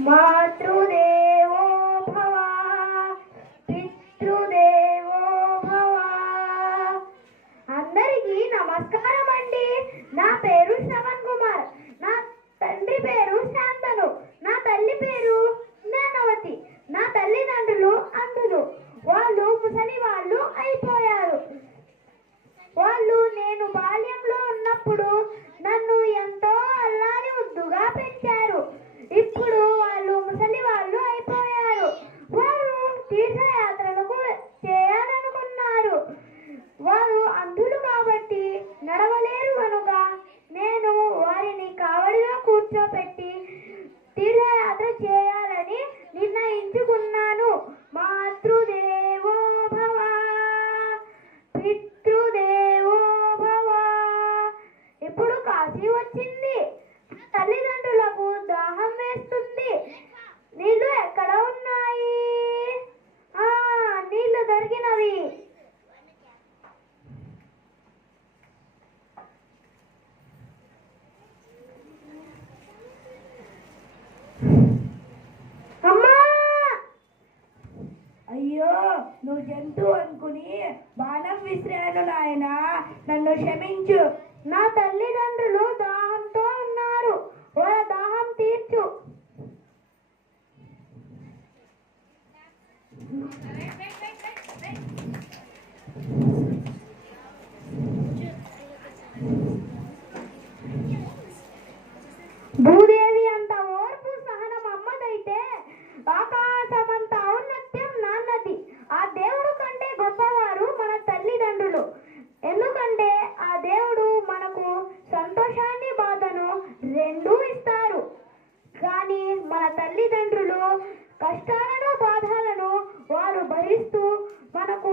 మాతృదేవో భవ పితృదేవో భవ. అందరికీ నమస్కారం అండి. నా పేరు శ్రవణ్ కుమార్. నా తండ్రి పేరు శాంతను. నా తల్లి పేరు జ్ఞానవతి. నా తల్లిదండ్రులు అంధులు. వాళ్ళు ముసలి వాళ్ళు అయిపోయారు. వాళ్ళు నేను బాల్యంలో ఉన్నప్పుడు నన్ను ఎంతో అల్లారి ముద్దుగా పెంచారు. ఇప్పుడు వాళ్ళు ముసలి వాళ్ళు అయిపోయారు. వారు తీర్థయాత్రలకు చేయాలనుకున్నారు. వారు అంధులు కాబట్టి నడవలేరు కనుక నేను వారిని కావడిలో కూర్చోపెట్టి తీర్థయాత్ర చేయాలని నిర్ణయించుకున్నాను. మాతృదేవో భవ పితృదేవో భవ. ఇప్పుడు కాశీ వచ్చింది. తల్లిదండ్రులకు దాహం వేస్తుంది. నీళ్లు ఎక్కడ ఉన్నాయి? నీళ్లు దొరికినవి. అమ్మా! అయ్యో, నువ్వు జంతువు అనుకుని బాణం విసిరాను నాయనా, నన్ను క్షమించు. నా తల్లిదండ్రులు దాహంతో ఉన్నారు. వాళ్ళ దాహం తీర్చు. భూదేవి అంత ఓర్పు సహనం అమ్మదైతే ఆకాశమంత ఔన్నత్యం నాన్నది. ఆ దేవుడు కంటే గొప్పవారు మన తల్లిదండ్రులు. ఎందుకంటే ఆ దేవుడు మనకు సంతోషాన్ని బాధను రెండూ ఇస్తారు. కానీ మన తల్లిదండ్రులు కష్టాలను బాధలను వారు భరిస్తూ మనకు